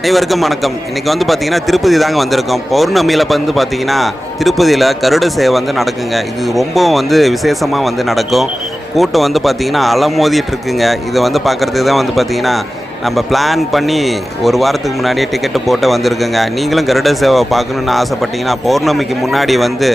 அனைவருக்கும் வணக்கம். இன்றைக்கி வந்து பார்த்திங்கன்னா திருப்பதி தாங்க வந்திருக்கோம். பௌர்ணமியில் வந்து பார்த்திங்கன்னா திருப்பதியில் கருட சேவை வந்து நடக்குங்க. இது ரொம்பவும் வந்து விசேஷமாக வந்து நடக்கும். கூட்டம் வந்து பார்த்திங்கன்னா அலமோதிட்டுருக்குங்க. இதை வந்து பார்க்குறதுக்கு தான் வந்து பார்த்திங்கன்னா நம்ம பிளான் பண்ணி ஒரு வாரத்துக்கு முன்னாடியே டிக்கெட்டு போட்டு வந்திருக்குங்க. நீங்களும் கருட சேவை பார்க்கணுன்னு ஆசைப்பட்டீங்கன்னா பௌர்ணமிக்கு முன்னாடி வந்து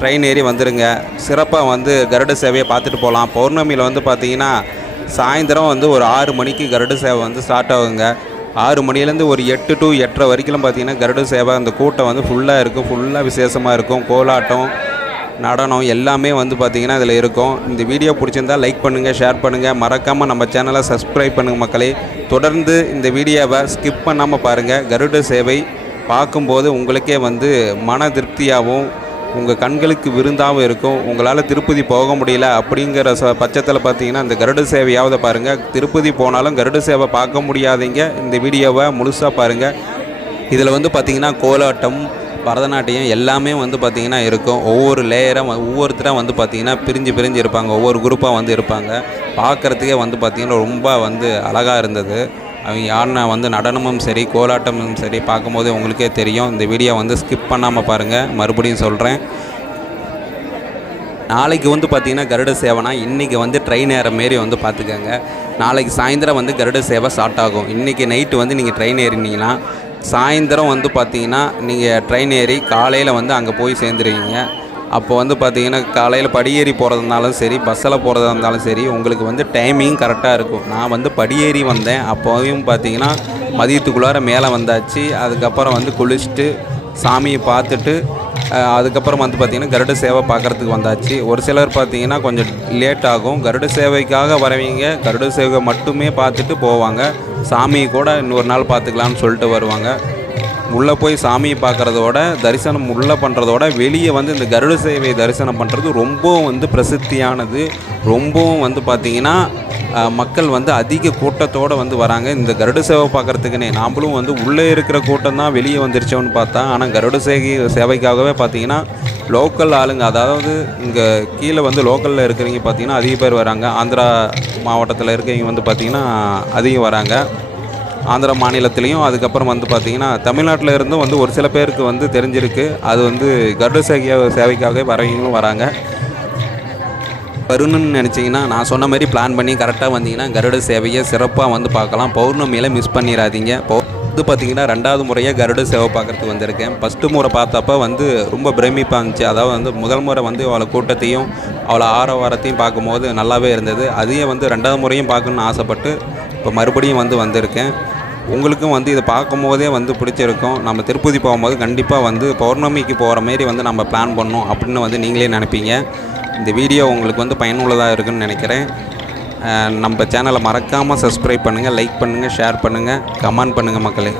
ட்ரெயின் ஏறி வந்துடுங்க. சிறப்பாக வந்து கருட சேவையை பார்த்துட்டு போகலாம். பௌர்ணமியில் வந்து பார்த்திங்கன்னா சாயந்தரம் வந்து ஒரு 6 மணிக்கு கருட சேவை வந்து ஸ்டார்ட் ஆகுங்க. 6 மணிலேருந்து ஒரு 8 to 8:30 வரைக்கும் பார்த்திங்கன்னா கருட சேவை அந்த கூட்டம் வந்து ஃபுல்லாக இருக்கும். ஃபுல்லாக விசேஷமாக இருக்கும். கோலாட்டம், நடனம் எல்லாமே வந்து பார்த்திங்கன்னா இதில் இருக்கும். இந்த வீடியோ பிடிச்சிருந்தால் லைக் பண்ணுங்கள், ஷேர் பண்ணுங்கள், மறக்காமல் நம்ம சேனலை சப்ஸ்கிரைப் பண்ணுங்கள் மக்களே. தொடர்ந்து இந்த வீடியோவை ஸ்கிப் பண்ணாமல் பாருங்கள். கருட சேவை பார்க்கும்போது உங்களுக்கே வந்து மன திருப்தியாகவும் உங்கள் கண்களுக்கு விருந்தாகவும் இருக்கும். உங்களால் திருப்பதி போக முடியல அப்படிங்கிற பட்சத்தில் பார்த்தீங்கன்னா இந்த கருட சேவையாவது பாருங்கள். திருப்பதி போனாலும் கருட சேவை பார்க்க முடியாதீங்க, இந்த வீடியோவை முழுசாக பாருங்கள். இதில் வந்து பார்த்திங்கன்னா கோலாட்டம், பரதநாட்டியம் எல்லாமே வந்து பார்த்திங்கன்னா இருக்கும். ஒவ்வொரு லேயராக ஒவ்வொருத்தராக வந்து பார்த்திங்கன்னா பிரிஞ்சு இருப்பாங்க. ஒவ்வொரு குரூப்பாக வந்து இருப்பாங்க. பார்க்குறதுக்கே வந்து பார்த்திங்கன்னா ரொம்ப வந்து அழகாக இருந்தது. அவங்க யாருன்னா வந்து நடனமும் சரி கோலாட்டமும் சரி பார்க்கும்போது உங்களுக்கே தெரியும். இந்த வீடியோ வந்து ஸ்கிப் பண்ணாமல் பாருங்கள். மறுபடியும் சொல்கிறேன், நாளைக்கு வந்து பார்த்திங்கன்னா கருட சேவைனா இன்றைக்கி வந்து ட்ரெயின் ஏற மாரி வந்து பார்த்துக்கோங்க. நாளைக்கு சாயந்தரம் வந்து கருட சேவை ஸ்டார்ட் ஆகும். இன்றைக்கி நைட்டு வந்து நீங்கள் ட்ரெயின் ஏறினீங்கன்னா சாயந்தரம் வந்து பார்த்திங்கன்னா நீங்கள் ட்ரெயின் ஏறி காலையில் வந்து அங்கே போய் சேர்ந்துருவீங்க. அப்போ வந்து பார்த்திங்கன்னா காலையில் படியேறி போகிறதா இருந்தாலும் சரி, பஸ்ஸில் போகிறதா இருந்தாலும் சரி, உங்களுக்கு வந்து டைமிங் கரெக்டாக இருக்கும். நான் வந்து படியேறி வந்தேன். அப்போவும் பார்த்திங்கன்னா மதியத்துக்குள்ளார மேலே வந்தாச்சு. அதுக்கப்புறம் வந்து குளிச்சுட்டு சாமியை பார்த்துட்டு அதுக்கப்புறம் வந்து பார்த்திங்கன்னா கருட சேவை பார்க்குறதுக்கு வந்தாச்சு. ஒரு சிலர் பார்த்திங்கன்னா கொஞ்சம் லேட் ஆகும். கருட சேவைக்காக வரவங்க கருட சேவை மட்டுமே பார்த்துட்டு போவாங்க. சாமியை கூட இன்னொரு நாள் பார்த்துக்கலான்னு சொல்லிட்டு வருவாங்க. உள்ளே போய் சாமியை பார்க்குறதோட தரிசனம் உள்ளே பண்ணுறதோட வெளியே வந்து இந்த கருட சேவை தரிசனம் பண்ணுறது ரொம்பவும் வந்து பிரசித்தியானது. ரொம்பவும் வந்து பார்த்திங்கன்னா மக்கள் வந்து அதிக கூட்டத்தோடு வந்து வராங்க இந்த கருட சேவை பார்க்குறதுக்குன்னே. நாம்ளும் வந்து உள்ளே இருக்கிற கூட்டம் தான் வெளியே வந்துருச்சோன்னு பார்த்தா, ஆனால் கருட சேவைக்காகவே பார்த்திங்கன்னா லோக்கல் ஆளுங்க, அதாவது இங்கே கீழே வந்து லோக்கலில் இருக்கிறவங்க பார்த்திங்கன்னா அதிக பேர் வராங்க. ஆந்திரா மாவட்டத்தில் இருக்கிறவங்க வந்து பார்த்திங்கன்னா அதிகம் வராங்க. ஆந்திரா மாநிலத்திலையும் அதுக்கப்புறம் வந்து பார்த்திங்கன்னா தமிழ்நாட்டில் இருந்தும் வந்து ஒரு சில பேருக்கு வந்து தெரிஞ்சிருக்கு. அது வந்து கருட சேவைக்காகவே வரவங்களும் வராங்க. வரணும்னு நினச்சிங்கன்னா நான் சொன்ன மாதிரி பிளான் பண்ணி கரெக்டாக வந்தீங்கன்னா கருட சேவையை சிறப்பாக வந்து பார்க்கலாம். பௌர்ணமியில் மிஸ் பண்ணிடாதீங்க. இது பார்த்திங்கன்னா 2வது முறையாக கருட சேவை பார்க்குறதுக்கு வந்திருக்கேன். ஃபஸ்ட்டு முறை பார்த்தப்ப வந்து ரொம்ப பிரமிப்பாக இருந்துச்சு. அதாவது வந்து முதல் முறை வந்து அவளை கூட்டத்தையும் அவளை ஆரவாரத்தையும் பார்க்கும்போது நல்லாவே இருந்தது. அதையும் வந்து 2வது முறையும் பார்க்கணுன்னு ஆசைப்பட்டு இப்போ மறுபடியும் வந்து வந்திருக்கேன். உங்களுக்கும் வந்து இதை பார்க்கும் போதே வந்து பிடிச்சிருக்கும். நம்ம திருப்பதி போகும்போது கண்டிப்பாக வந்து பௌர்ணமிக்கு போகிற மாரி வந்து நம்ம பிளான் பண்ணோம் அப்படின்னு வந்து நீங்களே நினைப்பீங்க. இந்த வீடியோ உங்களுக்கு வந்து பயனுள்ளதாக இருக்குதுன்னு நினைக்கிறேன். நம்ம சேனலை மறக்காமல் சப்ஸ்கிரைப் பண்ணுங்கள், லைக் பண்ணுங்கள், ஷேர் பண்ணுங்கள், கமெண்ட் பண்ணுங்கள் மக்களே.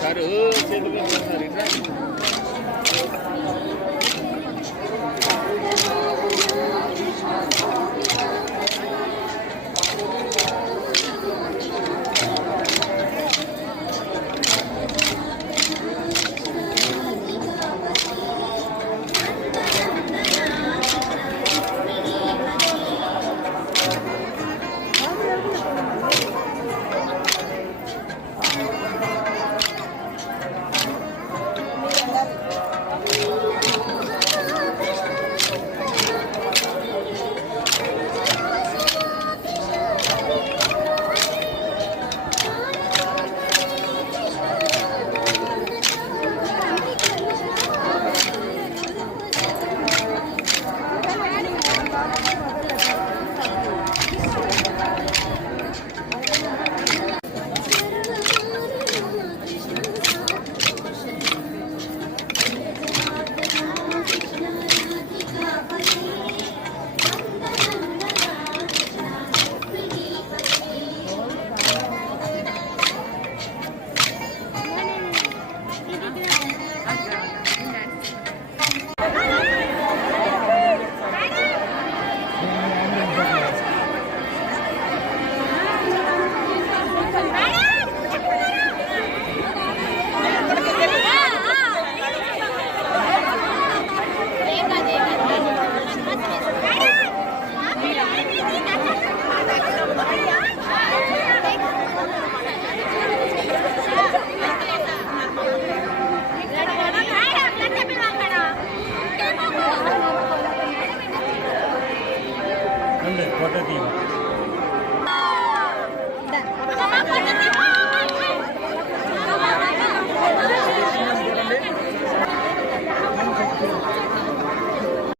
సార్ చేతులు సార్